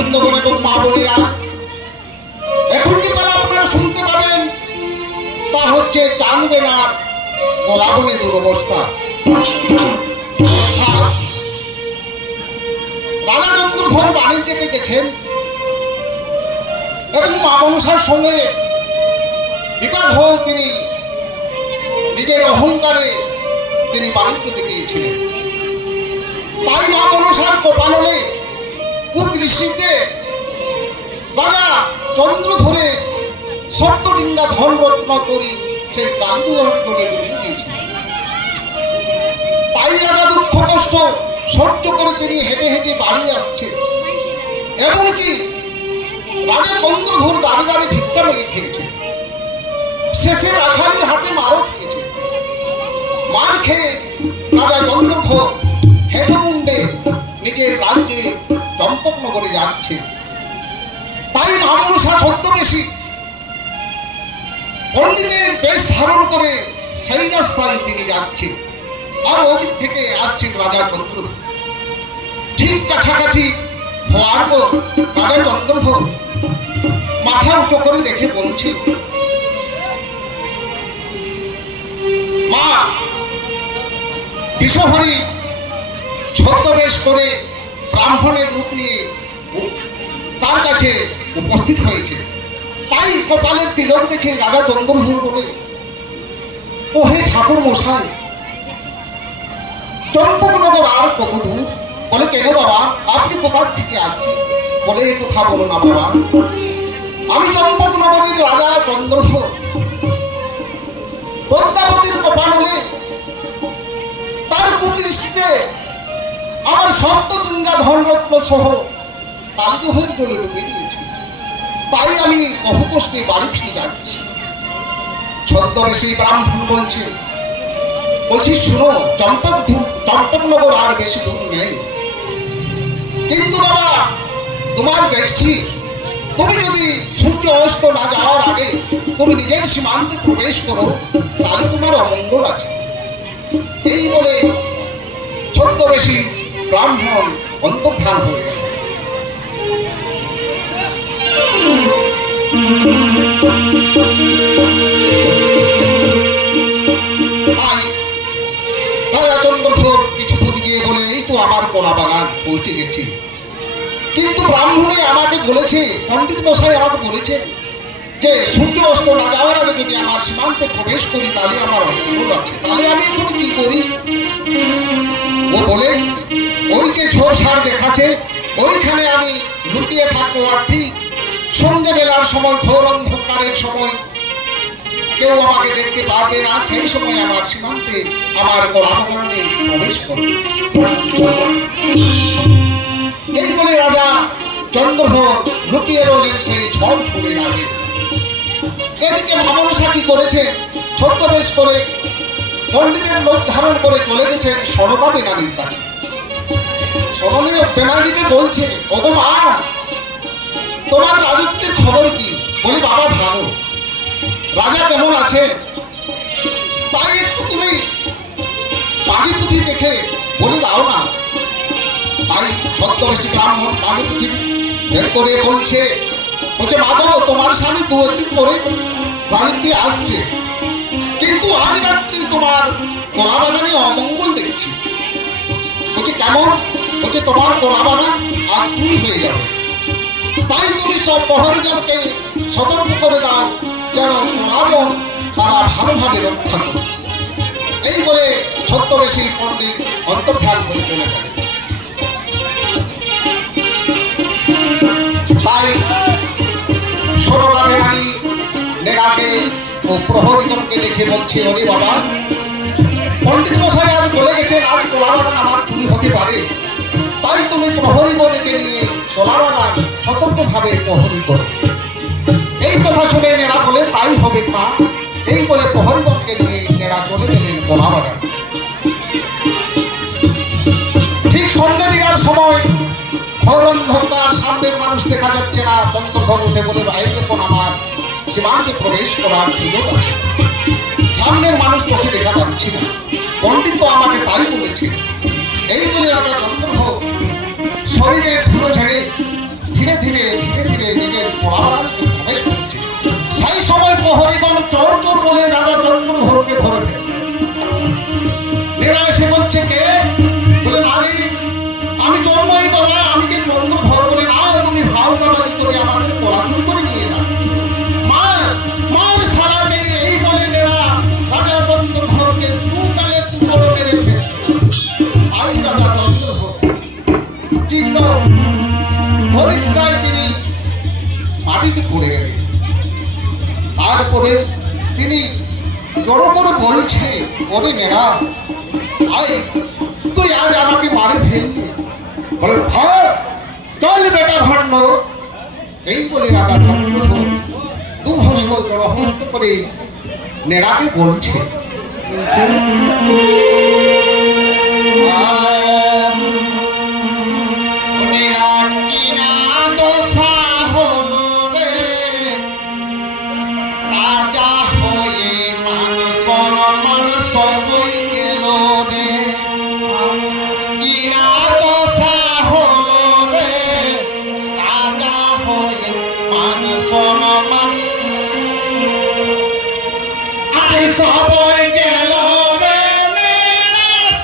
বৃন্দগণ এবং মা বোনেরা, এখন যে বেলা আপনারা শুনতে পাবেন তা হচ্ছে চাঁদবেলার কলাবনে দুরবস্থা। রাজা চন্দ্রধর বাণিজ্যতে গেছেন এবং মা মনসার সঙ্গে বিবাদ হয়ে তিনি নিজের অহংকারে তিনি বাণিজ্যতে গিয়েছিলেন। তাই মা মনসার কপালে কুদৃষ্টিতে রাজা চন্দ্রধরে সপ্তডিঙ্গা ধন রত্ন করি সেই কান্দুধর করে ডুবিয়ে দিয়েছিলেন। তাই রাজা দুঃখ কষ্ট সহ্য করে তিনি হেঁটে হেঁটে বাড়ি আসছেন। এমনকি রাজা চন্দ্রধর দাঁড়ে দাঁড়ে ভিক্ষা মেঘে খেয়েছে। শেষে রাখালির হাতে মারও খেয়েছে। মার খেয়ে রাজা চন্দ্রধর হেঁটে নিজের রাজ্যে চম্পকনগরে যাচ্ছে। তাই মা মনসা ছদ্মবেশী পণ্ডিতের বেশ ধারণ করে সেই রাস্তায় তিনি যাচ্ছেন। আর ওদিক থেকে আসছেন রাজা চন্দ্রধর। ঠিক কাছাকাছি হওয়ার পর রাজা চন্দ্রধর মাথা উঁচু করে দেখে বলছে, মা বিষহরি ছদ্মবেশ করে ব্রাহ্মণের রূপ নিয়ে তার কাছে উপস্থিত হয়েছে। তাই কপালের তিলক দেখে রাজা চন্দ্রধর বলে, ও হে ঠাকুর মশাই, চম্পকনগর আর কত দূর? বলে, কেন বাবা, আপনি কোথা থেকে আসছেন? বলে, এই কথা বলো না বাবা, আমি চম্পকনগরের রাজা চন্দ্রধর। পদ্মাবতীর কপালে তার কুদৃষ্টিতে আমার সপ্ততুঙ্গা ধনরত্ন সহ কালীদহের জলে ডুবে দিয়েছি। তাই আমি বহু কষ্টে বাড়ি ফিরে যাচ্ছি। ছদ্মবেশী ব্রাহ্মণ বলছি শুনো, চম্পকনগর আর বেশি দূর নেই। কিন্তু বাবা, তোমার দেখছি তুমি যদি সূর্য অস্ত না যাওয়ার আগে তুমি নিজের সীমান্তে প্রবেশ করো, তাহলে তোমার অমঙ্গল আছে। এই বলে ছদ্মবেশী ব্রাহ্মণ অন্তর্ধান হয়ে গেল। তাই রাজা চন্দ্রধর কিছু দূর গিয়ে বলে, এই তো আমার কলা বাগান পৌঁছে গেছি। কিন্তু ব্রাহ্মণে আমাকে বলেছে, পণ্ডিত মশাই আমাকে বলেছে যে সূর্য অস্ত না যাওয়ার আগে যদি আমার সীমান্তে প্রবেশ করি তাহলে আমার অমঙ্গল আছে। তাহলে আমি এখন কি করি? ও বলে, ওই যে ঝোপঝাড় দেখাচ্ছে ওইখানে আমি লুকিয়ে থাকবো। আর ঠিক সন্ধ্যেবেলার সময়, ঘোর অন্ধকারের সময় কেউ আমাকে দেখতে পারবে না, সেই সময় আমার সীমান্তে আমার কলাবাগানে প্রবেশ করবে। এই বলে রাজা চন্দ্রধর লুকিয়ে রইলেন সেই ঝড় ফুলের আগে। এদিকে মা মনসা কি করেছে, ছদ্মবেশ করে পণ্ডিতের লোক ধারণ করে চলে গেছেন সরবা বেনালির কাছে। সরণী বেনালিকে বলছে, ওগো মা, তোমার রাজত্বের খবর কি? বলি, বাবা ভালো। রাজা কেমন আছে? তাই একটু তুমি পাখি পুঁথি দেখে বলে দাও না। তাই ছদ্মবেশী ব্রাহ্মণ পাখি পুঁথি বের করে বলছে, মা গো, তোমার স্বামী দু একদিন পরে রাজত্বে আসছে, কিন্তু আজ রাত্রি তোমার কলা বাগানে অমঙ্গল দেখছি। বলছে, কেমন? বলছে, তোমার কলা বাগান আর চুরি হয়ে যাবে। তাই তুমি সব প্রহরীজনকে সতর্ক করে দাও যেন কলাবন তারা ভালোভাবে রক্ষা করে। এই বলে ছদ্মবেশী পণ্ডিত অন্তর্ধান হয়ে চলে গেল। তাই সরলা বেনালি নেড়াকে ও প্রহরীগণকে দেখে বলছে, ওরে বাবা, পণ্ডিত মশাই আজ বলে গেছেন আজ কলাবাগান আমার চুরি হতে পারে। তাই তুমি প্রহরীগণকে নিয়ে কলাবাগান সতর্কভাবে প্রহরী করো। এই কথা শুনে নেড়া বলে, তাই হবে মা। এই বলে প্রহরীগণকে নিয়ে নেড়া চলে গেলেন কলাবাগান। ঠিক সন্ধ্যা দেওয়ার সময় ঘোর অন্ধকার, সামনের মানুষ দেখা যাচ্ছে না। চন্দ্রধর উঠে বলে, বাইরে কোন আমার সীমান্তে প্রবেশ করার সুযোগ আছে। সামনের মানুষ চোখে দেখা যাচ্ছে না, পণ্ডিত তো আমাকে তাই বলেছে। এই বলে রাজা চন্দ্রধর শরীরে ধুলো ঝেড়ে ধীরে নিজের পোড়াবাড়িতে প্রবেশ করছে। সেই সময় প্রহরীগণ চোর চোর বলে রাজা চন্দ্রধরকে ধরে ফেললেন। এরা এসে বলছে কে? বলে নারী, আমি চোর নই বাবা, আমি যে চন্দ্রধর। বলে না, তুমি ভাওতাবাজি করে আমাদের পরাজয় করে নিয়ে যাও। মার সারা দিয়ে এই বলে এরা রাজা চন্দ্রধরকে দু গালে দু চোর মেরে ফেলল। আই রাজা চন্দ্রধর চিহ্ন হরিদ্রায় তিনি মাটিতে পড়ে গেলেন। তারপরে তিনি জড়ো করে বলছে, ওরে মেয়েরা, আয় তুই আজ আমাকে মারে ফেললি। বলে চল বেটা ভান্ড। এই বলে রাজা চন্দ্রধর দুহস্ত জড়হস্ত করে নেড়াকে বলছে, সবাই গেল রে,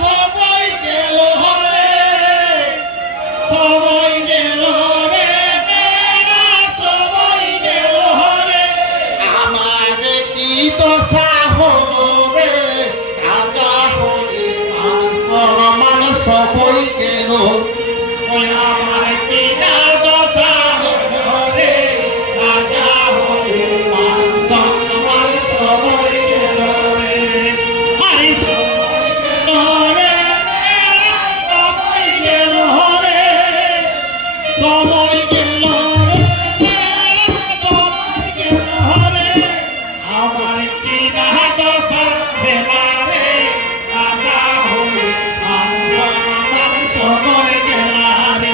সবাই গেল রে, সবাই গেল রে, সবাই গেল রে। আমার কি দশা হলো রে, রাজা হয়ে মান সবাই গেল। আমার কি দশা হলো রে, রাজা হয়ে মান সবাই গেল রে। হরি সবাই গেল রে, সবাই গেল রে। আমার কি দশা ভেলা রে, রাজা হয়ে মান সবাই গেল রে।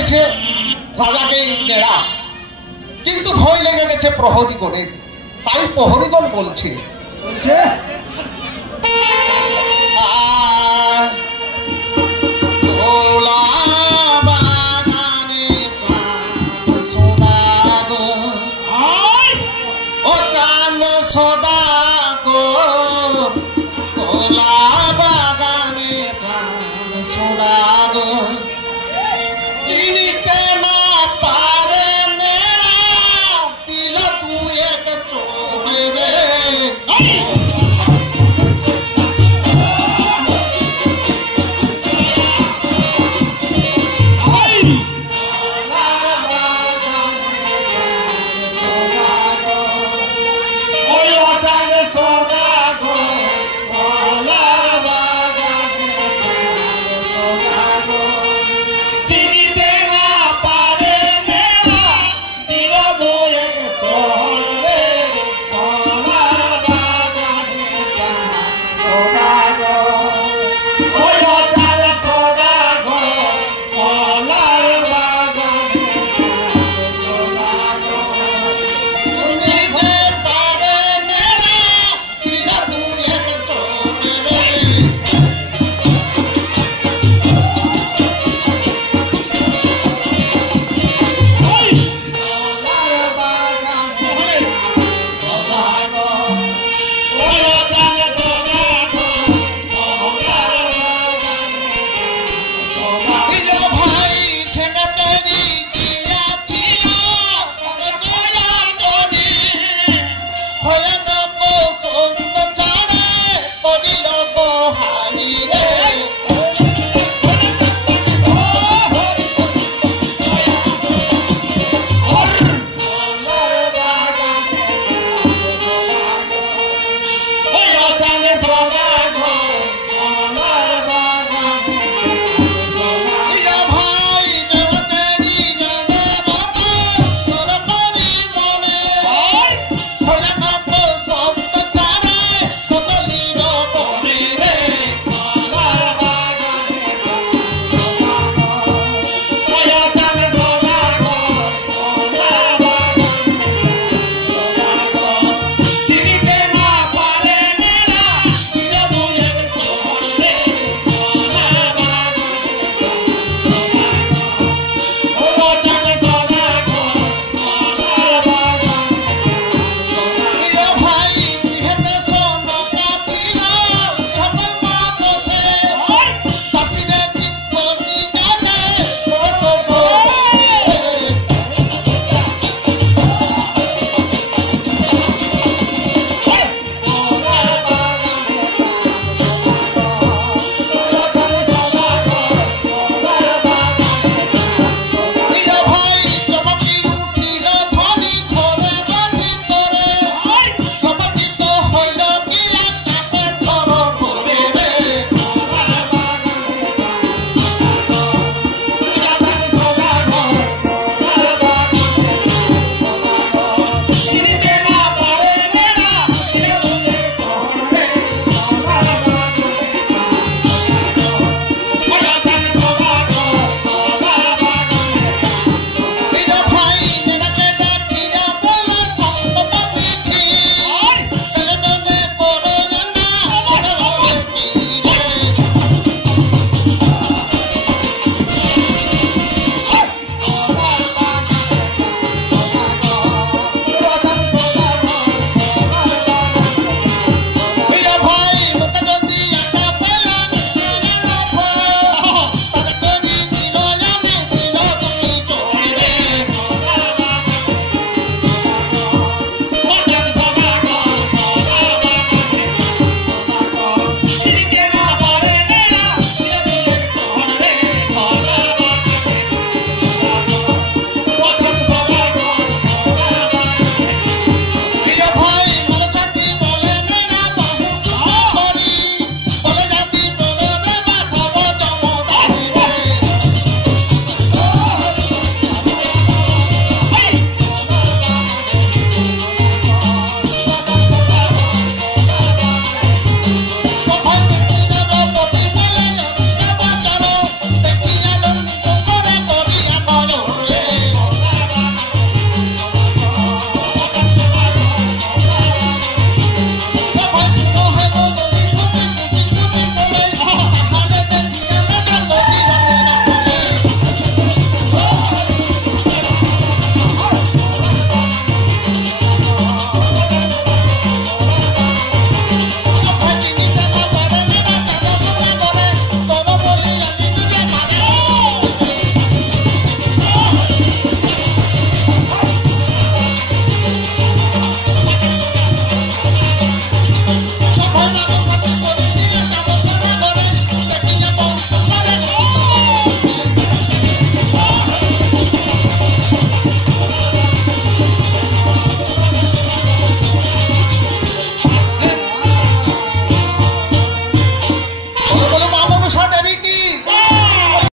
এসে রাজাকে নেড়া, কিন্তু ভয় লেগে গেছে প্রহরীগণের। তাই প্রহরীগণ বলছে তোলা